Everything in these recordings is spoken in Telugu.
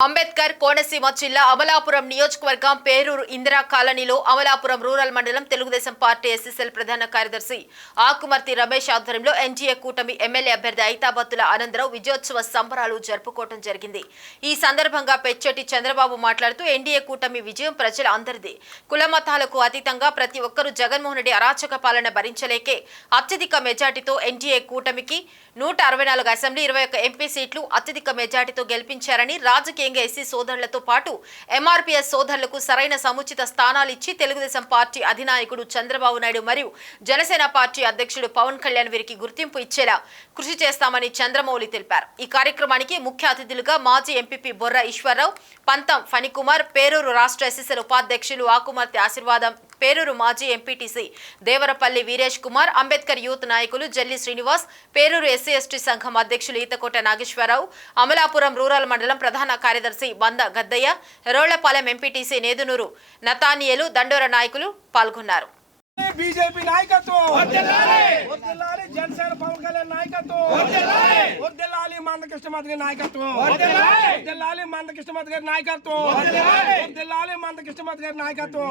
అంబేద్కర్ కోనసీమ జిల్లా అమలాపురం నియోజకవర్గం పేరూరు ఇందిరా కాలనీలో అమలాపురం రూరల్ మండలం తెలుగుదేశం పార్టీ ఎస్ఎస్ఎల్ ప్రధాన కార్యదర్శి ఆకుమర్తి రమేష్ ఆధ్వర్యంలో ఎన్డీఏ కూటమి ఎమ్మెల్యే అభ్యర్థి ఐతాబత్తుల ఆనందరావు విజయోత్సవ సంబరాలు జరుపుకోవడం జరిగింది. ఈ సందర్భంగా పెచ్చటి చంద్రబాబు మాట్లాడుతూ ఎన్డీఏ కూటమి విజయం ప్రజల అందరిది కులమతాలకు అతీతంగా ప్రతి ఒక్కరూ జగన్మోహన్ రెడ్డి అరాచక పాలన భరించలేకే అత్యధిక మెజార్టీతో ఎన్డీఏ కూటమికి నూట అరవై నాలుగు అసెంబ్లీ ఇరవై ఒక్క ఎంపీ సీట్లు అత్యధిక మెజార్టీతో గెలిపించారని రాజకీయ రాజకీయంగా ఎస్సీ సోదరులతో పాటు ఎంఆర్పీఎస్ సోదరులకు సరైన సముచిత స్థానాలు ఇచ్చి తెలుగుదేశం పార్టీ అధినాయకుడు చంద్రబాబు నాయుడు మరియు జనసేన పార్టీ అధ్యక్షుడు పవన్ కళ్యాణ్ వీరికి గుర్తింపు ఇచ్చేలా కృషి చేస్తామని చంద్రమౌళి తెలిపారు. ఈ కార్యక్రమానికి ముఖ్య అతిథులుగా మాజీ ఎంపీపీ బొర్ర ఈశ్వరరావు పంతం ఫణికుమార్ పేరూరు రాష్ట్ర ఎస్ఎస్ఎల్ ఉపాధ్యక్షులు ఆకుమర్తి ఆశీర్వాదం పేరూరు మాజీ ఎంపీటీసీ దేవరపల్లి వీరేష్ కుమార్ అంబేద్కర్ యూత్ నాయకులు జల్లి శ్రీనివాస్ పేరూరు ఎస్సీ ఎస్టీ సంఘం అధ్యక్షులు ఈతకోట నాగేశ్వరరావు అమలాపురం రూరల్ మండలం ప్రధాన కార్యదర్శి బంద గద్దయ్య రోళ్ళపాలెం ఎంపీటీసీ నేదునూరు నతానియలు దండోర నాయకులు పాల్గొన్నారు. బీజేపీ నాయకత్వం. వర్ధిల్లాలి జనసేన పవన్ కళ్యాణ్ నాయకత్వం. వర్ధిల్లాలి మందకృష్ణ మధు గారి నాయకత్వం వర్ధిల్లాలి మందకృష్ణ మధు గారి నాయకత్వం. వర్ధిల్లాలి మందకృష్ణ మధు గారి నాయకత్వం.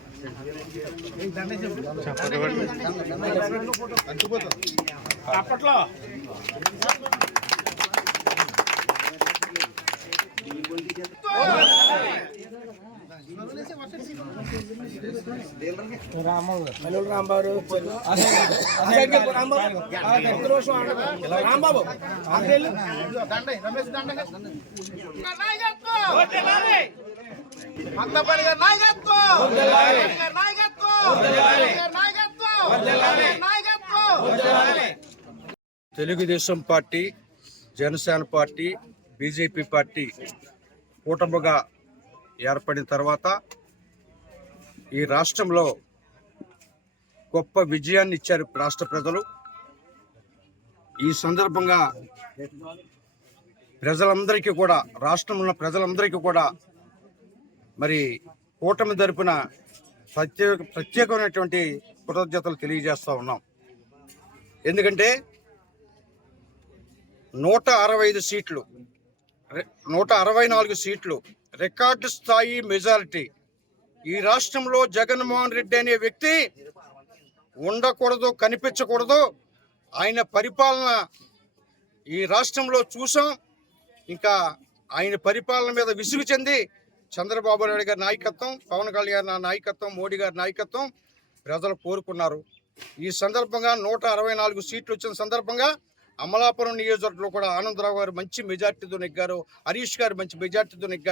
అప్పట్లో మల్లెల రాంబాబు. అసలు రాంబాబు ఒక్క నిమిషం ఆగండి. రాంబాబు అక్కడ వెళ్ళు. మందపల్లి గారి నాయకత్వం మందపల్లి గారి నాయకత్వం మందపల్లి గారి నాయకత్వం మందపల్లి గారి నాయకత్వం Telugu Desam party Janasena party BJP party కూటమిగా ఏర్పడిన తర్వాత ఈ రాష్ట్రంలో గొప్ప విజయాన్ని ఇచ్చారు రాష్ట్ర ప్రజలు. ఈ సందర్భంగా ప్రజలందరికీ కూడా రాష్ట్రంలో ఉన్న ప్రజలందరికీ కూడా మరి కూటమి తరపున ప్రత్యేక ప్రత్యేకమైనటువంటి కృతజ్ఞతలు తెలియజేస్తూ ఉన్నాం. ఎందుకంటే నూట అరవై ఐదు సీట్లు. రె- నూట అరవై నాలుగు సీట్లు. రికార్డు స్థాయి మెజారిటీ. ఈ రాష్ట్రంలో జగన్మోహన్ రెడ్డి అనే వ్యక్తి ఉండకూడదు కనిపించకూడదు. ఆయన పరిపాలన ఈ రాష్ట్రంలో చూసాం. ఇంకా ఆయన పరిపాలన మీద విసుగు చెంది చంద్రబాబు నాయుడు గారి నాయకత్వం పవన్ కళ్యాణ్ నాయకత్వం మోడీ గారి నాయకత్వం ప్రజలు కోరుకున్నారు. ఈ సందర్భంగా నూట అరవై నాలుగు సీట్లు వచ్చిన సందర్భంగా అమలాపురం నియోజకవర్గంలో కూడా ఆనందరావు గారు మంచి మెజార్టీతో నెగ్గారు. హరీష్ గారు మంచి మెజార్టీతో నెగ్గారు.